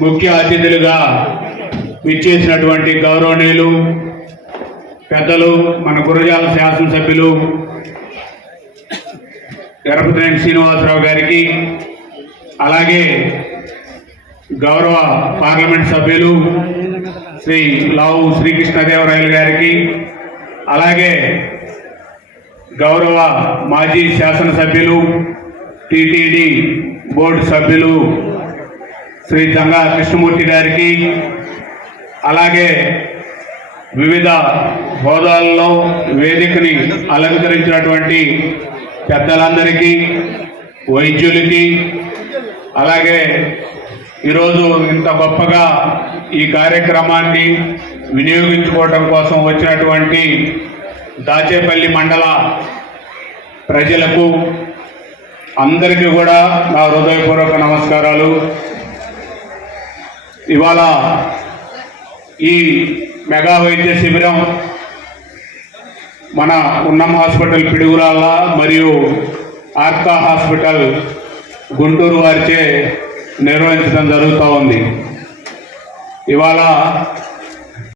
ముఖ్య అతిథులుగా విచ్చేసినటువంటి గౌరవనీయులు పెద్దలు మన గురజాల శాసనసభ్యులు ఎరపతినేని శ్రీనివాసరావు గారికి అలాగే గౌరవ పార్లమెంట్ సభ్యులు శ్రీ లావు శ్రీకృష్ణదేవరాయలు గారికి అలాగే గౌరవ మాజీ శాసనసభ్యులు టీటీడీ బోర్డు సభ్యులు శ్రీ జంగా కృష్ణమూర్తి గారికి అలాగే వివిధ హోదాల్లో వేదికని అలంకరించినటువంటి పెద్దలందరికీ వైద్యులకి అలాగే ఈరోజు ఇంత గొప్పగా ఈ కార్యక్రమాన్ని వినియోగించుకోవటం కోసం వచ్చినటువంటి దాచేపల్లి మండల ప్రజలకు అందరికీ కూడా నా హృదయపూర్వక నమస్కారాలు. ఇవాళ ఈ మెగా వైద్య శిబిరం మన ఉన్నం హాస్పిటల్ పిడుగురాళ్ళ మరియు ఆర్కా హాస్పిటల్ గుంటూరు వారిచే నిర్వహించడం జరుగుతూ ఉంది. ఇవాళ